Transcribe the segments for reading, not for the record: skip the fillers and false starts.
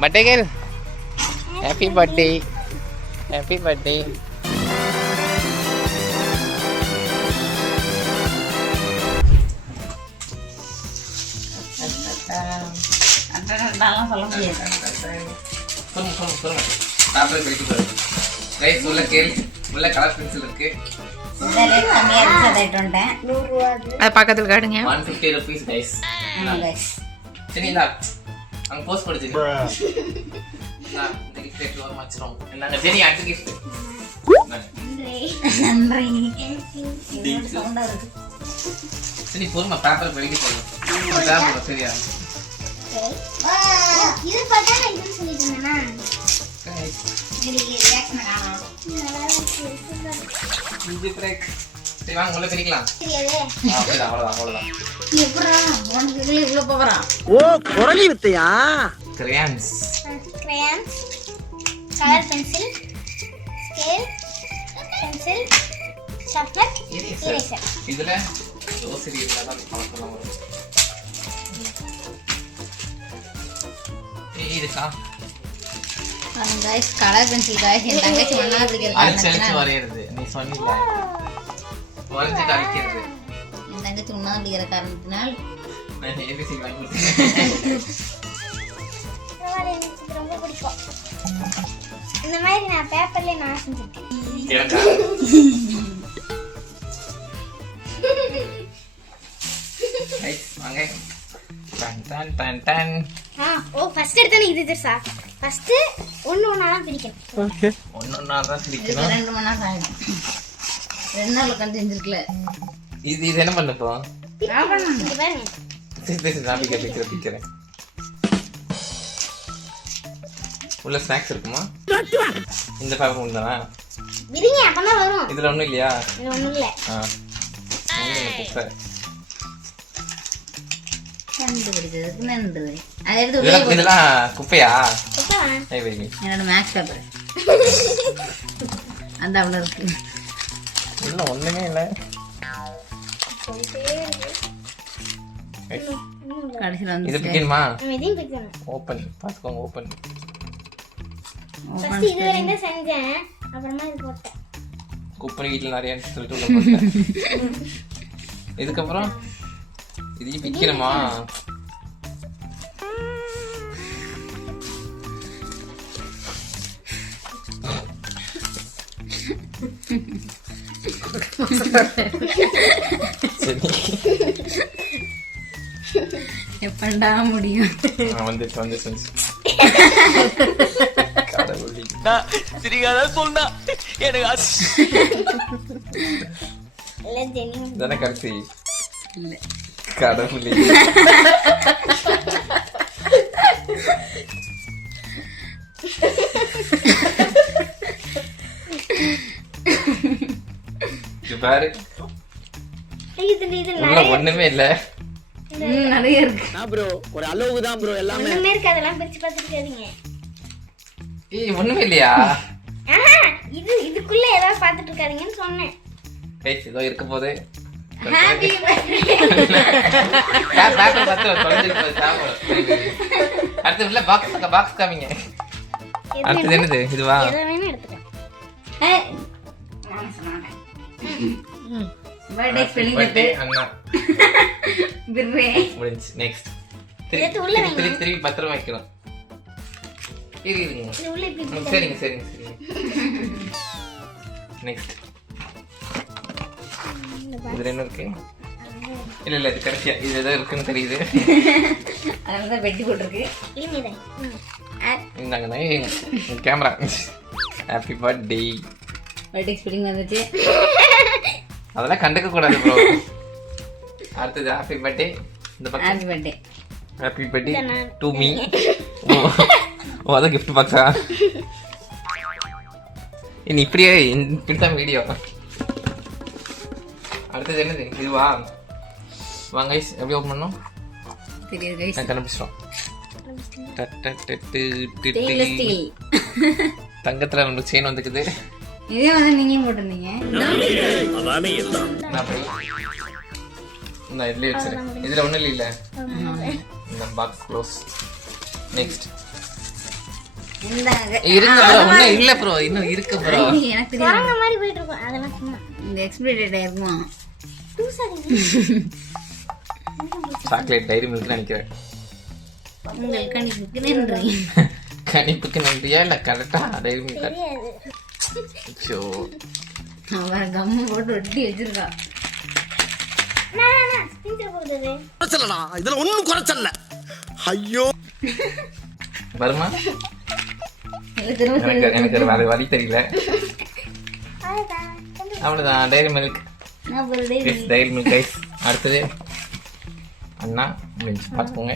Birthday girl, happy birthday, happy birthday. சொல்ல முடியாது. உள்ள கேள், உள்ள கலர் பென்சில் இருக்கு. அது பக்கத்துல காட்டுங்க. 150 rupees guys. சரிங்களா? அங்க போஸ்ட் போடுச்சு. இந்த gift எவ்வளவு ரொம்ப மச்சறோம். என்னங்க ஜெனி அடுத்த gift. நன்றி. சரி போறமா பேப்பர் வெளிய போடு. பேப்பர் சரியா? இது பார்த்தா நான் இது சொல்லிட்டேனா? இது ரியாக்ஷன் காணோம். இது ட்ரெக். சரி வாங்க உள்ள பிரிக்கலாம். தெரியாதே. அவ்வளவுதான். எப்பறா உனக்கு இவ்ளோ போறா? ஓ குரலி வித்தையா? crayons, color pencil, scale, pencil, chocolate, eraser. இதுல ரோசரி இருந்தா தான் கலக்கலாம் வரும். இதுக்கா गाइस கலர் பென்சில் गाइस என் தங்கச்சி மண்ணா பிடிக்கிறது அழிச்சு வரையிறது. நீ சொன்னீல வரைஞ்சு காமிக்கிறது. என் தங்கச்சி மண்ணா பிடிக்கிற காரணத்தினால் நான் ஏபிசி வாங்கி கொடுத்தேன். எனக்கு ரொம்ப பிடிக்கும். இந்த மாதிரி நான் பேப்பர்ல நான் செஞ்சிருக்கேன். ஏன்டா ரைட் வாங்க. டன் டன் டன். ஓ ஃபர்ஸ்ட் எடுத்தனே இது தெரிசா. ஃபர்ஸ்ட் ஒண்ணா பிரிக்கணும். ஓகே. ஒண்ணொண்ணா தான் இது பிரிக்கணும். 2 மணி நேரம் ஆகும். 2 நாள்ல கண்டு செஞ்சிருக்கல. இது என்ன பண்ண போ? இங்க பாருங்க. சரி நான் பிக்கிறேன். உள்ள ஸ்நாக்ஸ் இருக்குமா? இந்த பேப்பர் உண்டா? விரிங்க அப்பதான் வரும். இதுல ஒண்ணும் இல்லையா? இது ஒண்ணும் இல்ல. குப்பை. கண்டுபிடிச்சதுக்கு நன்றி. அதை எடுத்து உள்ளே போடு. இதெல்லாம் குப்பையா? ஓகேவா? ஏய் வைங்க. என்னோட மேக்ஸ் பேப்பர் அந்த அவ்வளோ இருக்கு. உள்ள ஒண்ணுமே இல்ல. போயிட்டே இருக்கு. கடைசியில் இது வந்து பிக்கணுமா? நம்ம இதையும் பிக்கணும். ஓபன் பாத்துக்கோங்க. ஓபன். ஃபர்ஸ்ட் இது வரைக்கும் செஞ்சேன். அப்புறமா இது போட்டேன். குப்பை வீட்டுல நிறைய சொல்லிட்டு உள்ள போட்டேன். இதுக்கப்புறம் இதையும் பிக்கணுமா? எப்பண்டா முடியும்? வந்துச்சு. கடவுளே. சிரிக்காத சொன்னா எனக்கு இல்ல ஜெனி. தானே கடைசி. இல்ல கடவுளே. பாரு இது உள்ள ஒண்ணுமே இல்ல. நிறைய இருக்கு. ப்ரோ ஒரு அளவுக்கு தான் ப்ரோ எல்லாமே. ஒண்ணுமே இருக்கு. அதெல்லாம் பிரிச்சு பார்த்துருக்காதீங்க. ஏய் ஒண்ணுமே இல்லையா? இதுக்குள்ள ஏதாவது பார்த்துட்டு இருக்காதீங்கன்னு சொன்னேன். கைஸ் ஏதோ இருக்க போதே. Happy birthday. அடுத்து உள்ள பாக்ஸ் காமிங்க. அடுத்து என்னது? இதுவா? எதை வேணா எடுத்துக்கலாம். பர்த்டே ஸ்பெல்லிங் பர்த்டே அண்ணா பிர்ரே முடிஞ்சு. நெக்ஸ்ட் எடுத்து உள்ள வைங்க. திருப்பி பத்திரமா வைக்கணும். இருங்க. இது உள்ள இப்படி சரிங்க. நெக்ஸ்ட் இதுல என்ன இருக்கு? இல்ல இது கடைசியா இது ஏதோ இருக்குன்னு தெரியுது. அதனால வெட்டி போட்டுருக்கு. இனிமே இந்தாங்கண்ணா camera. Happy birthday. Birthday spelling வந்துச்சு. அதெல்லாம் கண்டுக்க கூடாது ப்ரோ. அடுத்தது ஹாப்பி பர்த்டே. இந்த பக்கம் happy birthday. Happy birthday to me. ஓ அதான் கிஃப்ட் பாக்ஸா? இனி இப்படியே இப்படித்தான் வீடியோ. அடுத்தது என்னது? இதுவா? வாங்க கைஸ் எப்படி ஓபன் பண்ணோம்? தெரியாது கைஸ். நான் கண்டுபிடிச்சிட்டோம். Stainless steel. தங்கத்துல நமக்கு செயின் வந்துக்குது. இதே வந்து நீங்க போட்டிருந்தீங்க. என்ன பண்ணி இந்த இதுலயே வச்சிரு. இதுல ஒண்ணும் இல்ல. இந்த பாக்ஸ் க்ளோஸ். நெக்ஸ்ட் இந்தாங்க. இருங்க ப்ரோ, ஒண்ணும் இல்ல ப்ரோ, இன்னும் இருக்கு ப்ரோ. எனக்கு தெரியும். அந்த மாதிரி போயிட்டு இருக்கும் அதெல்லாம் சும்மா இந்த எக்ஸ்பைரி டேட் ஆயிருக்குமா? சாக்லேட் டைரி மில்க் நினைக்கிறேன். உங்கள் கணிப்புக்கு நன்றி. கணிப்புக்கு நன்றியா இல்ல கரெக்டா டைரி மில்க்? தெரியாது. ஷோ அவன் கம்மு போட்டு ஒட்டி வச்சிருக்கா. ஸ்பீக்கர் போடுறது. குறைச்சலடா, இதுல ஒண்ணும் குறைச்சல்ல. ஐயோ வருமா? இல்ல திரும்ப எனக்கு அது வழி தெரியல. அதுதான். அவ்வளவுதான் டைரி மில்க். நான் போடுறதே இட்ஸ் டைரி மில்க் கைஸ். அடுத்தது அண்ணா முடிஞ்சு பார்த்துக்கோங்க.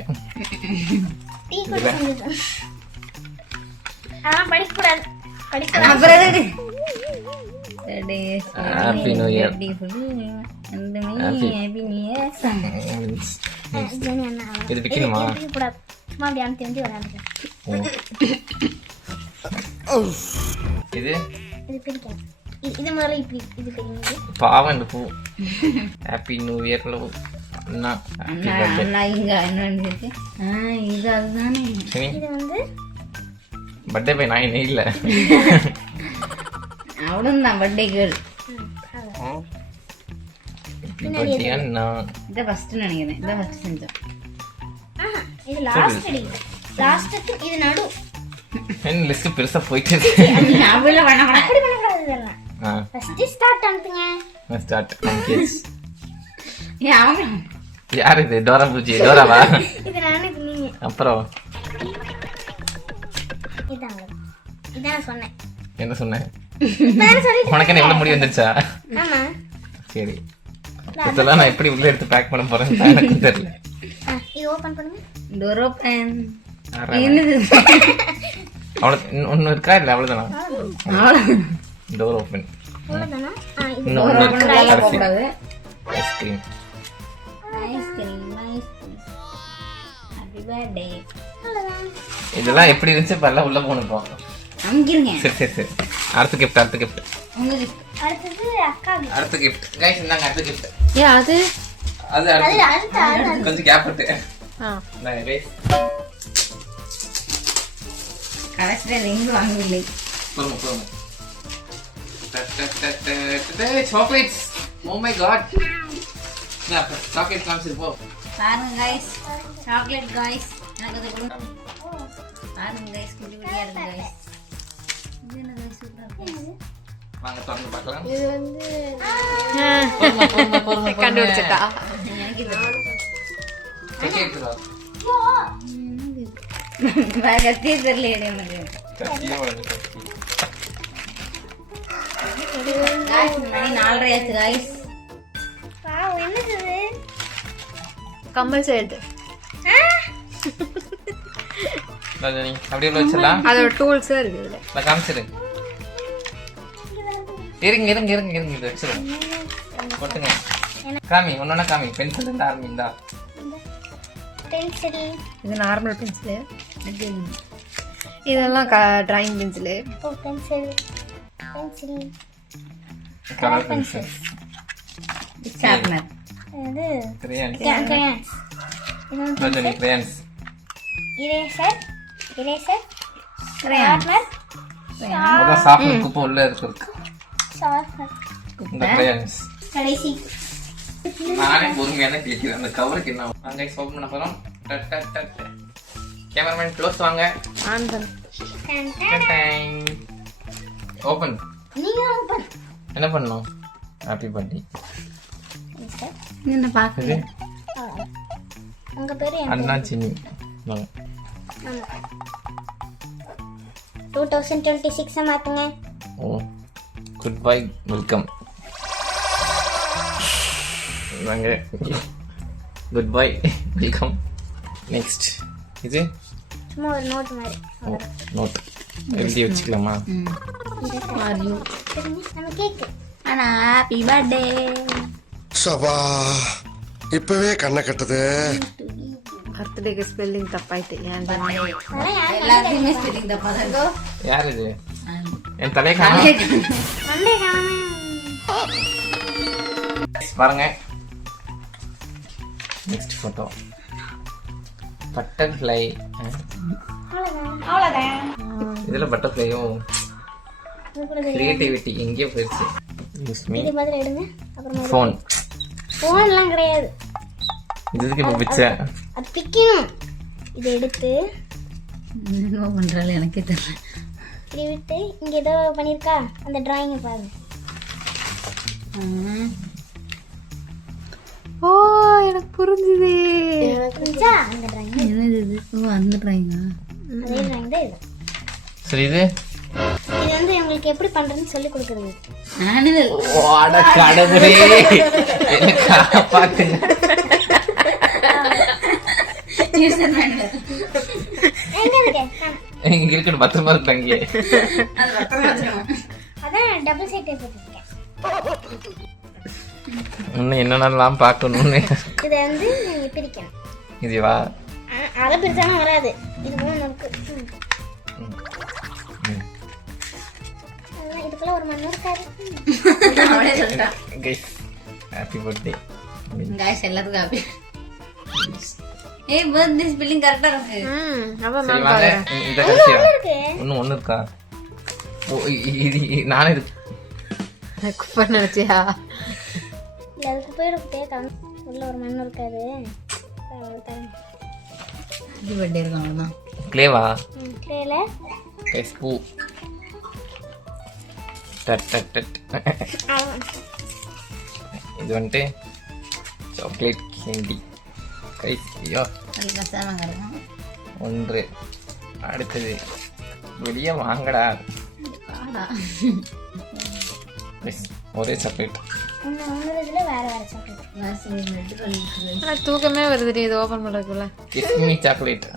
டீ கூட சொல்லுது. அதெல்லாம் படிக்கக்கூடாது. படிக்கக்கூடாது. அப்புறம் எது? Happy New Year. Happy New Year. Jenny அண்ணா. இது பிக்கணுமா? படிக்கக்கூடாது. சும்மா அப்படி அனுப்பி வந்து விளையாடுங்க. இது இது பிடிக்கும். இது முதல்ல இப்படி இது தெரியுது. பாவம் இந்த பூ. ஹாப்பி நியூ இயர்ல அண்ணா happy அண்ணா birthday. அண்ணா இங்க என்ன இருக்கு? இது அதுதானே. சரி இது வந்து பர்த்டே பை நான் இல்ல. அவ்வளவுதான் பர்த்டே கேர்ள். பர்த்டே அண்ணா. இதை ஃபர்ஸ்ட் நினைக்கிறேன். இதை ஃபர்ஸ்ட் செஞ்சோம். இது லாஸ்ட் அடி. லாஸ்ட்டுக்கு இது நடு. என்ன லிஸ்ட் பெருசா போயிட்டு இருக்கு. அவ்வளோ வேணாம் வேணாம். அப்படி பண்ணக்கூடாது இதெல்லாம். ஃபர்ஸ்ட் ஸ்டார்ட் அனுப்புங்க. Start kids. ஏன் அவங்க யார் இது? டோரா பூஜி டோராவா? இது நானே நீங்க. அப்புறம் இதாங்க. இதான் சொன்னேன். என்ன சொன்னேன்? நான் சொல்லிட்டேன். உனக்கு என்ன இவ்வளவு முடி வந்துருச்சா? ஆமா. சரி இதெல்லாம் நான் எப்படி உள்ள எடுத்து பேக் பண்ண போறேன்னு எனக்கு தெரியல. இது ஓபன் பண்ணுங்க. Door open. என்னது? அவ்வளவு ஒண்ணு இருக்கா இல்ல அவ்வளவுதானா? Door open. அவ்வளவுதானா? இது இன்னும் டோர் ஒண்ணு ஓபன் இருக்கு. நல்லா கடைசி போடாது. Ice cream. Ice cream ice cream. Happy birthday. அவ்வளவுதான். இதெல்லாம் எப்படி இருந்துச்சு பல்ல உள்ள போனுப்போ. அங்கிருங்க. சரி அடுத்த கிஃப்ட். உங்க gift. அடுத்தது அக்காவுக்கு. அடுத்த கிஃப்ட் கைஸ் இந்தாங்க அடுத்த கிஃப்ட். ஏ அது அது அது அடுத்து அடுத்து கொஞ்சம் கேப் விட்டு. நான் கைஸ் கடைசியில ரிங் வாங்கவில்லை. போறோம். சாக்லேட்ஸ். Oh my god. நான் சாக்லேட் காமிச்சிரு போ. பாருங்க गाइस. Chocolate guys. எனக்கு அது கொடுங்க. பாருங்க गाइस குட்டி குட்டியா இருக்கு गाइस. இது என்ன गाइस சூப்பரா இருக்கு. வாங்க திறந்து பார்க்கலாம். இது வந்து பொறுமை கண்டுபிடிச்சிட்டா. எனக்கு இது சாக்லேட் ரா. வேற கத்தியே தெரியல எனக்கு. கத்தியே வந்து गाइस மணி 4:30 ஆச்சு गाइस. வாவ் என்னது இது? கம்மல் சேர்த்து ராஜானி அப்படியே உள்ள வச்சிடலாம். அதோட டூல்ஸ் இருக்கு இதுல. நான் காமிச்சிரு. இருங்க இது வச்சிரு. போட்டுங்க. காமி ஒன்னொன்னா காமி. பென்சில் இருந்தா ஆரம்பிந்தா. பென்சில். இது நார்மல் பென்சில். இதெல்லாம் டிராயிங் பென்சில். ஓ பென்சில். Colour pencil. ஷார்ப்னர். இது கிரேயான்ஸ். crayons. இது வந்து ராஜானி கிரேயான்ஸ். இரேசர். கிரேயான். ஷார்ப்னர். அதான் சாப்பிட்டு குப்பை உள்ள இருக்கு. ஷார்ப்னர். இந்த கிரேயான்ஸ். கடைசி. நானே பொறுமையான கேட்கிறேன். அந்த கவருக்கு என்ன நாங்க ஓபன் பண்ண போறோம். கேமராமேன் க்ளோஸ் வாங்க. ஆன் பண்ணு. ஓபன். நீங்க ஓபன். என்ன பண்ணனும்? Happy birthday. என்ன பாக்குது? உங்க பேரு என்ன? அண்ணா சினி. வாங்க. ஆமா. 2026 மாத்துங்க. ஓ குட் பை வெல்கம். வாங்க. Good bye welcome. நெக்ஸ்ட் இது சும்மா ஒரு நோட் மாதிரி. நோட் எழுதி வச்சுக்கலாமா? Are you? நம்ம கேக். அண்ணா ஹேப்பி பர்த்டே. சபா இப்பவே கண்ணை கட்டுது. பர்த்டேக்கு ஸ்பெல்லிங் தப்பாயிட்டு ஏன் எல்லாத்தையுமே ஸ்பெல்லிங் தப்பா தான் இருக்கு. யார் இது? என் தலையை காணோம். மண்டே காணாம. பாருங்க நெக்ஸ்ட் போட்டோ பட்டர்ஃப்ளை. அவ்வளோதான். இதுல பட்டர்ஃப்ளையும் இது கூட கிரியேட்டிவிட்டி எங்கேயோ போயிடுச்சு. யூஸ் மீ இது மாதிரி எடுங்க. அப்புறமா ஃபோன். ஃபோன்லாம் கிடையாது. இதுக்கு இப்போ பிச்சை. அது பிக்கணும். இதை எடுத்து என்ன பண்றாள் எனக்கே தெரியல. இப்படி விட்டு இங்கே ஏதோ பண்ணியிருக்கா அந்த டிராயிங்கை பாருங்க. ஓ எனக்கு புரிஞ்சுது. புரிஞ்சா அந்த டிராயிங் என்னது இது? ஓ அந்த ட்ராயிங்கா? அதே டிராயிங் தான் இது. சரி இது இது வந்து உங்களுக்கு எப்படி பண்றதுன்னு சொல்லி கொடுக்குறது. ஆனிமல். ஓட கடவுளே என்ன காப்பாத்துங்க. டியூஷன் மேன்ல. எங்க இருக்கு? இங்க இருக்கணும் பத்திரமா இருக்காங்க. அது பத்திரமா வச்சிருக்கோம். அதான் டபுள் சைட் டேப் போட்டுருக்கேன். இன்னும் என்னென்னலாம் பார்க்கணும்னு. இதை வந்து நீங்க பிரிக்கணும். இதுவா? அரை பிரிச்சாலும் வராது. இது போல நமக்கு இதுக்குள்ள ஒரு மண்ணு இருக்காது. அவளே சொல்லிட்டா. Guys happy birthday. गाइस எல்லாத்துக்கும் ஹாப்பி. ஏய் பர்த்டே ஸ்பெல்லிங் கரெக்ட்டா இருக்கு. அதான் சரி நான் வாங்க பாக்குறேன். இந்த கடைசியா இருக்கு. இன்னும் ஒண்ணு இருக்கா? ஓ இது நானே இது குப்பை நினைச்சியா? இல்ல அதுக்கு போயிருக்கு கலந்து உள்ள ஒரு மண்ணு இருக்காது. ஹாப்பி பர்த்டே இருக்கு அவ்வளவுதான். கிளேவா? கிளேல கைஸ் பூ. டட் டட் டட். இது வந்துட்டு சாக்லேட் கேண்டி. கைஸ் ஐயோ அது கஷ்டமா இருக்கும். ஒன்று. அடுத்தது வெளியே வாங்கடா. பாடா. கைஸ் ஒரே சாக்லேட். ஒன்னு இதுல வேற வேற சாக்லேட். வாசி ரெட் கலர். எனக்கு தூக்கமே வருது இது ஓபன் பண்றதுக்குள்ள. Kismi chocolate.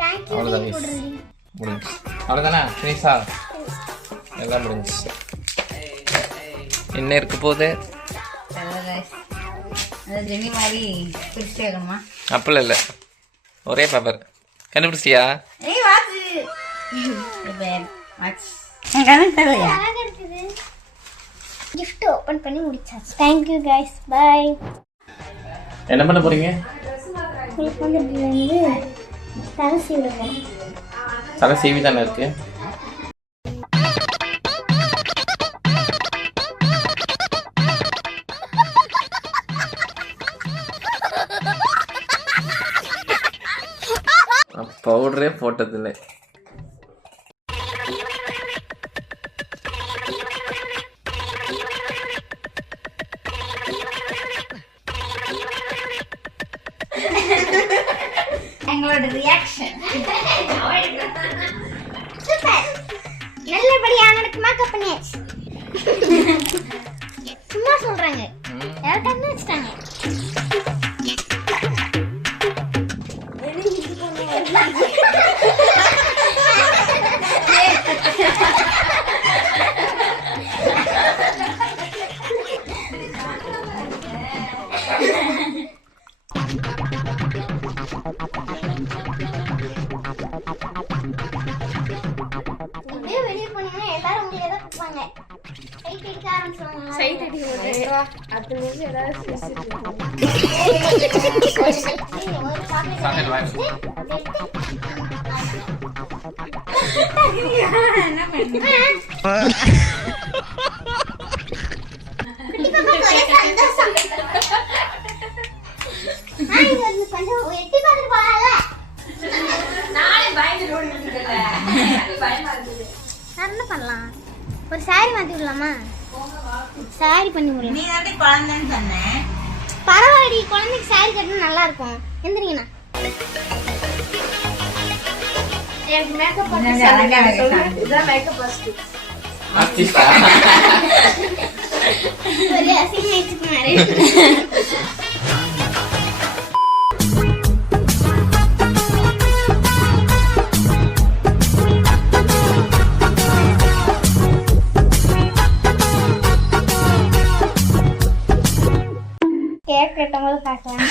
தேங்க் யூ அவ்வளோதான் guys. முடிஞ்சு. அவ்வளோதானா? ஃபினிஷா? எல்லாம் முடிஞ்சு. என்ன இருக்கு போகுது? Hello guys. அது ஜெனி மாதிரி பிரிச்சு வைக்கணுமா? அப்பல இல்லை ஒரே பேப்பர். கண்டுபிடிச்சியா? ஏய் வாட்ச். பேர் வாட்ச். கரெக்ட் இல்லையா? அழகா இருக்குது. gift ஓபன் பண்ணி முடிச்சாச்சு. Thank you guys. பை. என்ன பண்ண போறீங்க? உங்களுக்கு வந்து இப்படி வந்து தரசி விடுவோம். தலை சீவி தானே இருக்கு. பவுடரே போட்டதில்லை. எங்களோட ரியாக்ஷன். சூப்பர். நல்லபடியா எனக்கு மேக்கப் பண்ணியாச்சு. சும்மா சொல்றாங்க. யார் கண்ணு வச்சிட்டாங்க. இப்படியே வெளியே போனீங்கன்னா எல்லாரும் உங்களுக்கு ஏதோ கொடுப்பாங்க. சைட் அடிக்க ஆரம்பிச்சுவாங்க. சைட் அடிக்க அது வந்து ஏதாவது சாக்லேட் வாங்கி. கொஞ்சம் எட்டி பார்த்து போகல. என்ன பண்ணலாம்? ஒரு சாரி மாத்தி விடலாமா? சாரி பண்ணி விடலாம். நீ எப்படி குழந்தைன்னு சொன்ன? பரவாயில்லை, குழந்தைக்கு சாரி கட்டினா நல்லா இருக்கும். எந்திரிங்கண்ணா. எனக்கு மேக்கப் ஆர்டிஸ்டா? ஒரு அசிங்கம் வச்சுக்குமாரு. கேக் கட்டும்போது பார்க்கலாம்.